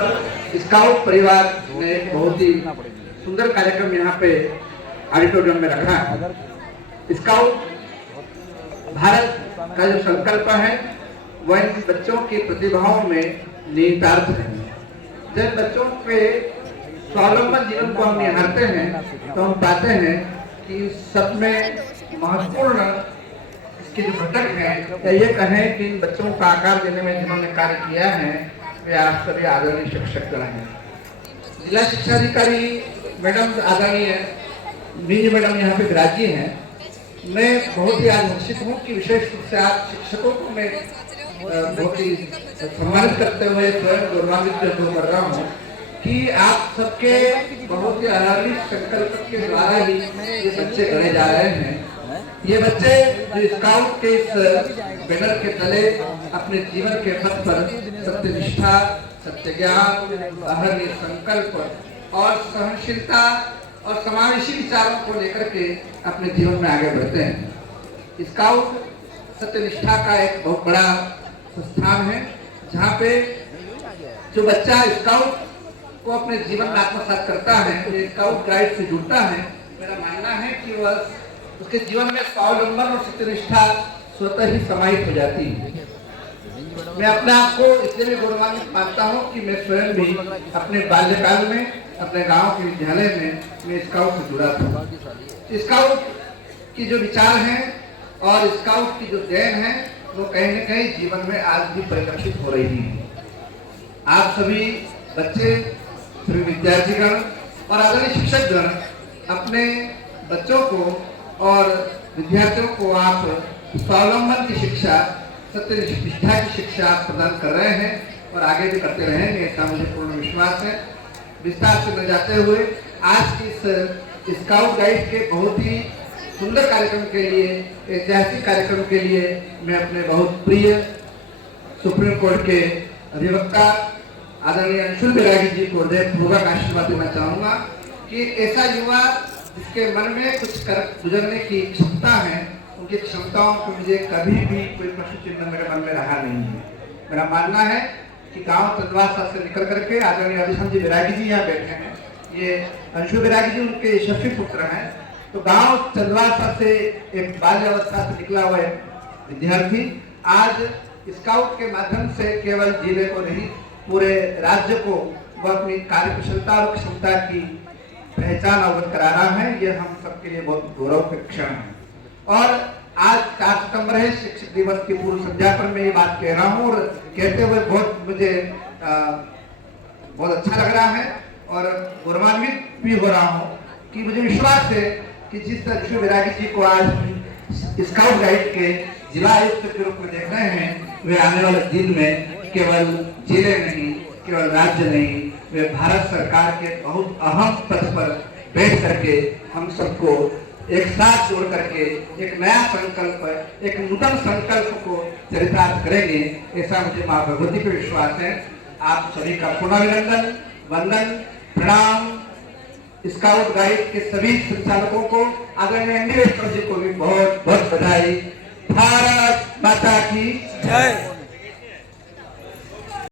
Scout परिवार ने बहुत ही सुंदर कार्यक्रम यहाँ पे ऑडिटोरियम में रखा है। स्काउट भारत का जो संकल्प है वह इन बच्चों की प्रतिभाओं में निहितार्थ है। जब बच्चों के स्वावलंबन जीवन को हम निहारते हैं तो हम पाते हैं कि सब में महत्वपूर्ण इसके जो घटक है या ये कहें कि इन बच्चों का आकार देने में जिन्होंने कार्य किया है वे आप सभी आदरणीय शिक्षक हैं। जिला शिक्षा अधिकारी मैडम आदरणीय मीज मैडम यहाँ पे विराजी हैं। मैं बहुत ही आज निश्चित हूँ कि विशेष रूप से आप शिक्षकों को मैं बहुत ही सम्मानित करते हुए स्वयं गौरवान्वित कर रहा हूँ कि आप सबके बहुत ही आधारित संकल्प के द्वारा ही ये बच्चे गढ़े जा रहे हैं। ये बच्चे जो स्काउट के इस बैनर के तले अपने जीवन के पथ पर सत्यनिष्ठा, सत्य ज्ञान, अहर्निश संकल्प और सहनशीलता और समावेशी विचारों को लेकर के अपने जीवन में आगे बढ़ते हैं। स्काउट सत्यनिष्ठा का एक बहुत बड़ा संस्थान है जहाँ पे जो बच्चा स्काउट को अपने जीवन में आत्मसात करता है तो स्काउट गाइड से जुड़ता है। मेरा मानना है कि वह उसके जीवन में स्वावलंबन और सत्यनिष्ठा स्वतः ही समाहित हो जाती है। मैं अपने आप को इसलिए भी गौरवान्वित मानता हूँ कि मैं स्वयं भी अपने बाल्यकाल में अपने गांव के विद्यालय में मैं स्काउट से जुड़ा था। स्काउट की जो विचार हैं और स्काउट की जो देन है वो कहीं न कहीं जीवन में आज भी परिलक्षित हो रही है। आप सभी बच्चे, सभी विद्यार्थीगण और आदरणीय शिक्षकगण अपने बच्चों को और विद्यार्थियों को आप स्वावलंबन की शिक्षा, सत्यनिष्ठा की शिक्षा प्रदान कर रहे हैं और आगे भी करते रहेंगे, ऐसा मुझे पूर्ण विश्वास है। विस्तार से न जाते हुए आज की इस स्काउट गाइड के बहुत ही सुंदर कार्यक्रम के लिए, ऐतिहासिक कार्यक्रम के लिए मैं अपने बहुत प्रिय सुप्रीम कोर्ट के अधिवक्ता आदरणीय अंशुल बैरागी जी को हृदयपूर्वक आशीर्वाद देना चाहूँगा कि ऐसा युवा जिसके मन में कुछ कर गुजरने की क्षमता है, उनकी क्षमताओं को मुझे कभी भी कोई प्रश्न चिन्ह मेरे मन में रहा नहीं है। मेरा मानना है कि गांव चंदवासा से निकल करके आदरणीय अभिषेक जी बैरागी जी यहाँ बैठे हैं, ये अंशु बैरागी जी उनके यशस्वी पुत्र हैं। तो गांव चंदवासा से एक बाल्यावस्था से निकला हुआ विद्यार्थी आज स्काउट के माध्यम से केवल जिले को नहीं पूरे राज्य को वह अपनी कार्यकुशलता और क्षमता की पहचान अवगत करा रहा है। यह हम सबके लिए बहुत गौरव का क्षण है। और आज 4 सितंबर है, शिक्षक दिवस की पूर्व संध्या पर मैं ये बात कह रहा हूँ और कहते हुए बहुत मुझे बहुत अच्छा लग रहा है और गौरवान्वित भी हो रहा हूँ कि मुझे विश्वास है कि जिस तरह बैरागी जी को आज स्काउट गाइड के जिला आयुक्त के रूप में देख रहे हैं, वे आने वाले दिन में केवल जिले नहीं, केवल राज्य नहीं, वे भारत सरकार के बहुत अहम पद पर बैठ करके हम सबको एक साथ जोड़ करके एक नया संकल्प, एक नूतन संकल्प को चरितार्थ करेंगे, ऐसा मुझे माँ भगवती पे विश्वास है। आप सभी का पुनः अभिनंदन, वंदन, प्रणाम। स्काउट गाइड के सभी संचालकों को, आदरणीय एनडी जी को भी बहुत बहुत बधाई। भारत माता की जय।